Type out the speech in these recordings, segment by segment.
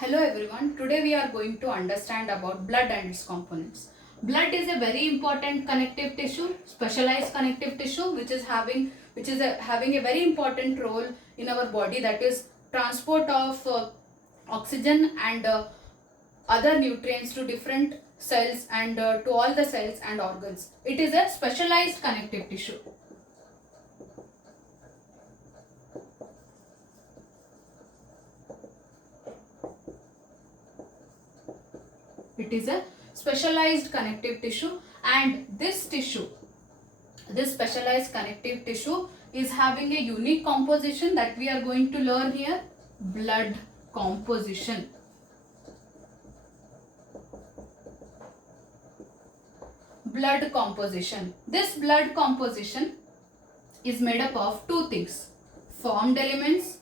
Hello everyone, today we are going to understand about blood and its components. Blood is a very important connective tissue, specialized connective tissue having a very important role in our body, that is transport of oxygen and other nutrients to different cells and to all the cells and organs. It is a specialized connective tissue. It is a specialized connective tissue, and this specialized connective tissue is having a unique composition that we are going to learn here. Blood composition. Blood composition. This blood composition is made up of two things: formed elements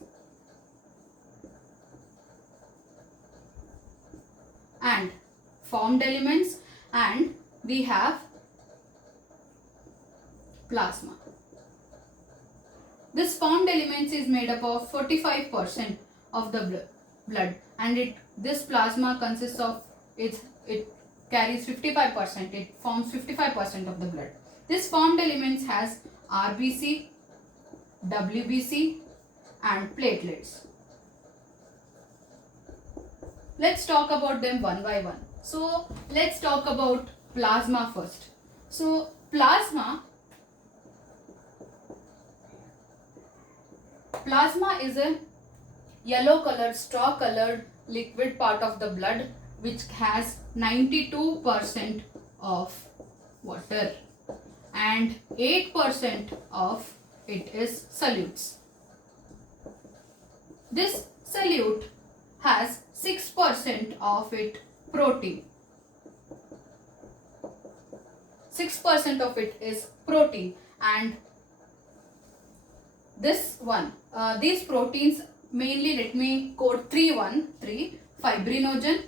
and we have plasma. This formed elements is made up of 45% of the blood, and this plasma consists of it carries 55%. It forms 55% of the blood. This formed elements has RBC, WBC and platelets. Let's talk about them one by one. So let's talk about plasma first. So plasma is a yellow colored, straw colored liquid part of the blood which has 92% of water and 8% of it is solutes. This solute has 6% of it protein. 6% of it is protein, and these proteins mainly, let me code 313. Fibrinogen.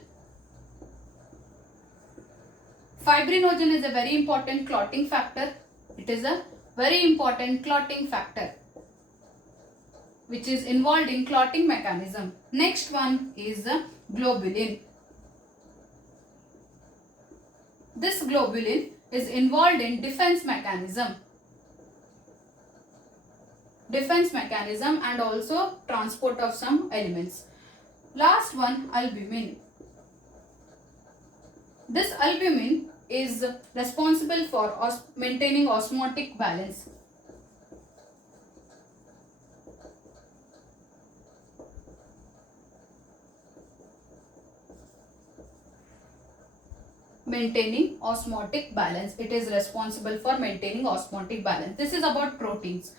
Fibrinogen is a very important clotting factor. It is a very important clotting factor which is involved in clotting mechanism. Next one is the globulin. This globulin is involved in defense mechanism and also transport of some elements. Last one, albumin. This albumin is responsible for maintaining osmotic balance. Maintaining osmotic balance. It is responsible for maintaining osmotic balance. This is about proteins.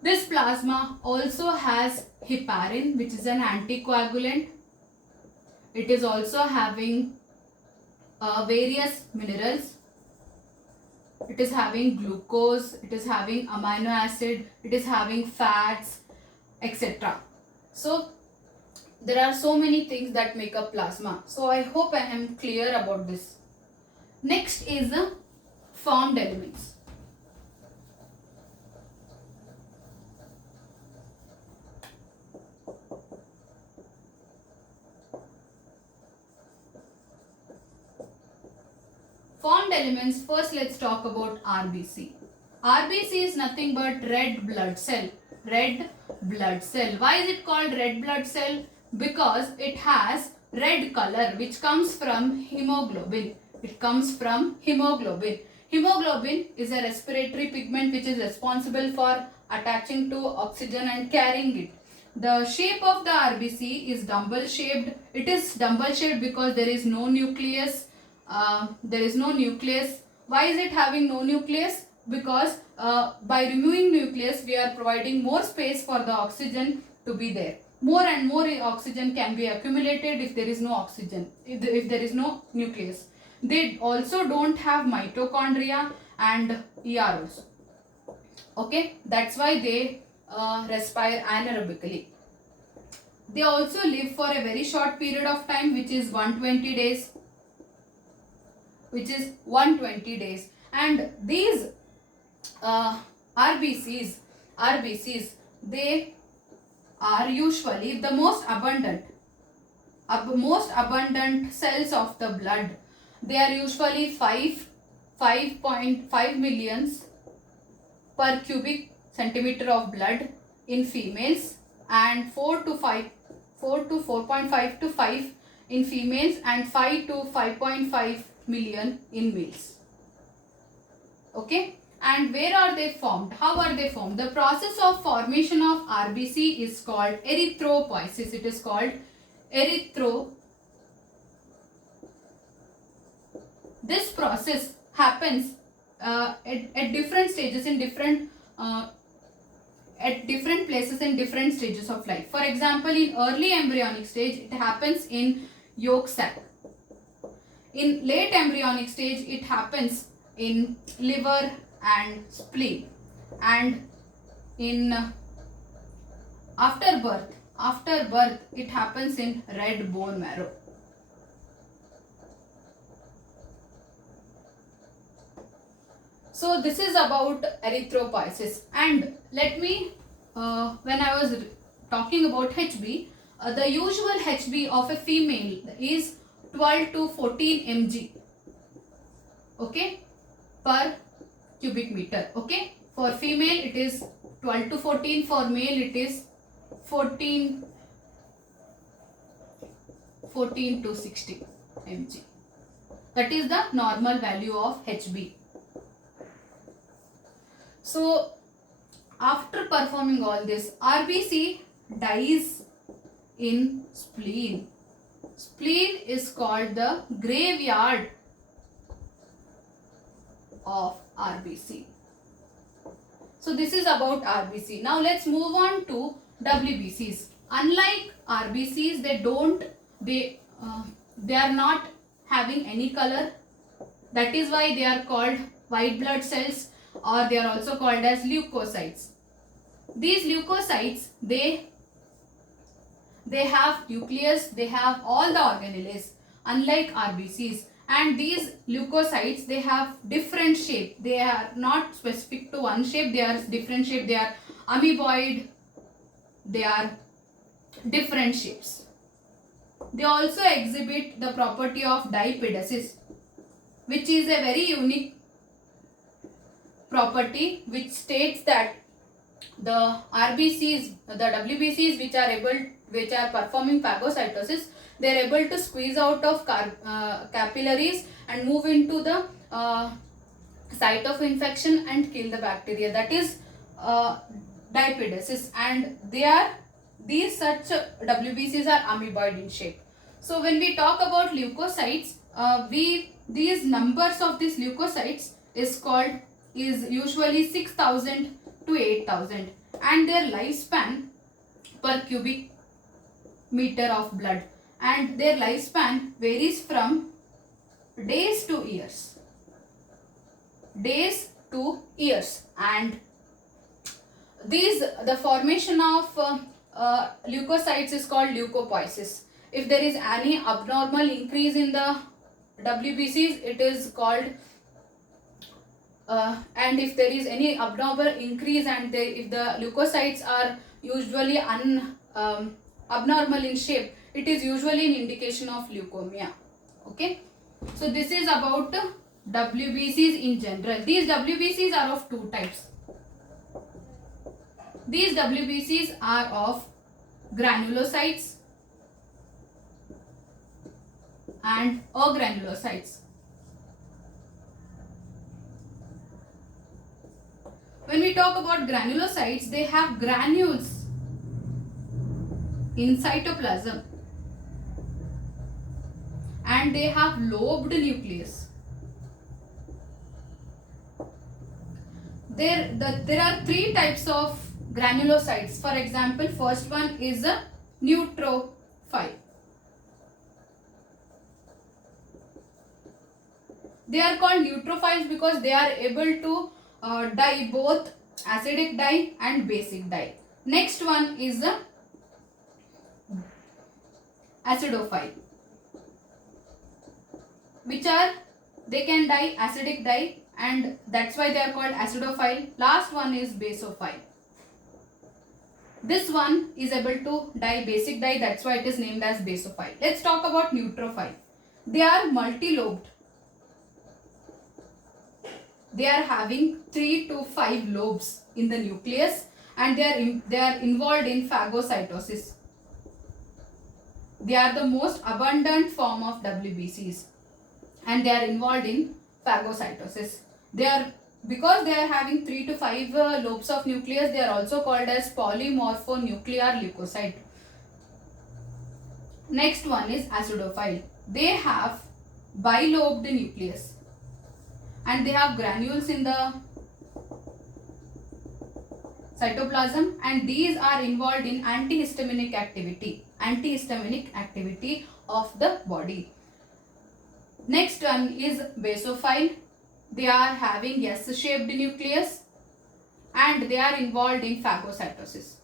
This plasma also has heparin, which is an anticoagulant. It is also having various minerals. It is having glucose, it is having amino acid, it is having fats, etc. So there are so many things that make up plasma. So I hope I am clear about this. Next is the formed elements. Formed elements, first let's talk about RBC. RBC is nothing but red blood cell. Red blood cell. Why is it called red blood cell? Because it has red color which comes from hemoglobin. It comes from hemoglobin. Hemoglobin is a respiratory pigment which is responsible for attaching to oxygen and carrying it. The shape of the RBC is dumbbell shaped. It is dumbbell shaped because there is no nucleus. Why is it having no nucleus? Because by removing nucleus, we are providing more space for the oxygen to be there. More and more oxygen can be accumulated if there is no oxygen, if there is no nucleus. They also don't have mitochondria and EROs. Okay, that's why they respire anaerobically. They also live for a very short period of time, which is 120 days. And these RBCs, they are usually the most abundant most abundant cells of the blood. They are usually 5.5 millions per cubic centimeter of blood in females, and 4 to 4.5 to 5 in females, and 5 to 5.5 million in males. Okay, and where are they formed? How are they formed? The process of formation of RBC is called erythropoiesis. It is called This process happens at different stages in different at different places in different stages of life. For example, in early embryonic stage, it happens in yolk sac. In late embryonic stage, it happens in liver and spleen, and in after birth it happens in red bone marrow. So this is about erythropoiesis. And let me, when I was talking about HB, the usual HB of a female is 12 to 14 mg, okay, per cubic meter. Okay, for female it is 12 to 14, for male it is 14 to 16 mg. That is the normal value of HB. So after performing all this, RBC dies in spleen. Spleen is called the graveyard of RBC. So this is about RBC. Now let's move on to WBCs. Unlike RBCs, they are not having any color. That is why they are called white blood cells, or they are also called as leukocytes. These leukocytes, they have nucleus, they have all the organelles, unlike RBCs. And these leukocytes, they have different shape. They are not specific to one shape, they are different shape. They are amoeboid, they are different shapes. They also exhibit the property of dipedesis, which is a very unique property which states that the RBCs, the WBCs which are performing phagocytosis, they are able to squeeze out of capillaries and move into the site of infection and kill the bacteria. That is dipedesis, and these such WBCs are amoeboid in shape. So when we talk about leukocytes, these numbers of these leukocytes is usually 6,000 to 8,000, and their lifespan per cubic meter of blood, and their lifespan varies from days to years. And the formation of leukocytes is called leukopoiesis. If there is any abnormal increase in the WBCs, it is called and if there is any abnormal increase, and if the leukocytes are usually abnormal in shape, it is usually an indication of leukemia. Okay, so this is about WBCs in general. These WBCs are of two types. These WBCs are of granulocytes and agranulocytes. When we talk about granulocytes, they have granules in cytoplasm, and they have lobed nucleus. There are three types of granulocytes. For example, first one is a neutrophil. They are called neutrophils because they are able to dye both acidic dye and basic dye. Next one is a acidophile, they can dye acidic dye, and that's why they are called acidophile. Last one is basophile. This one is able to die basic die, that's why it is named as basophile. Let's talk about neutrophile. They are multi-lobed. They are having 3 to 5 lobes in the nucleus, and they are involved in phagocytosis. They are the most abundant form of WBCs, and they are involved in phagocytosis. Because they are having 3 to 5 lobes of nucleus, they are also called as polymorphonuclear leukocyte. Next one is acidophile. They have bilobed nucleus, and they have granules in the cytoplasm, and these are involved in antihistaminic activity of the body. Next one is basophile. They are having S-shaped nucleus, and they are involved in phagocytosis.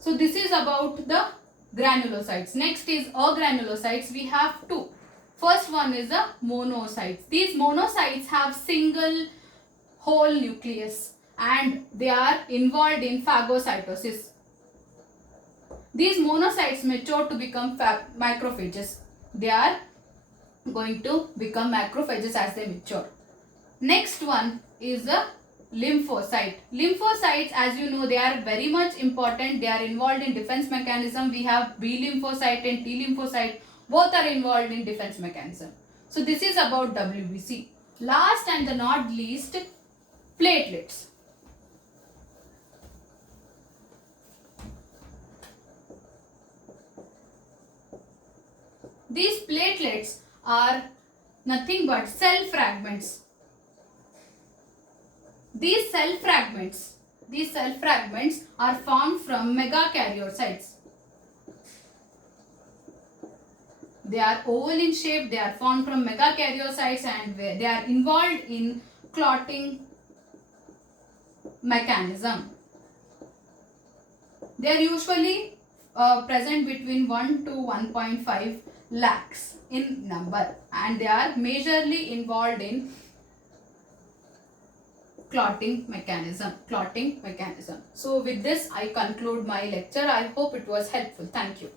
So this is about the granulocytes. Next is agranulocytes. We have two. First one is the monocytes. These monocytes have single whole nucleus, and they are involved in phagocytosis. These monocytes mature to become macrophages. They are going to become macrophages as they mature. Next one is the lymphocyte. Lymphocytes, as you know, they are very much important. They are involved in defense mechanism. We have B lymphocyte and T lymphocyte. Both are involved in defense mechanism. So this is about WBC. Last and the not least, platelets. These platelets are nothing but cell fragments. These cell fragments are formed from megakaryocytes. They are oval in shape. They are formed from megakaryocytes, and they are involved in clotting mechanism. They are usually present between 1 to 1.5 lakhs in number, and they are majorly involved in clotting mechanism. So with this I conclude my lecture. I hope it was helpful. Thank you.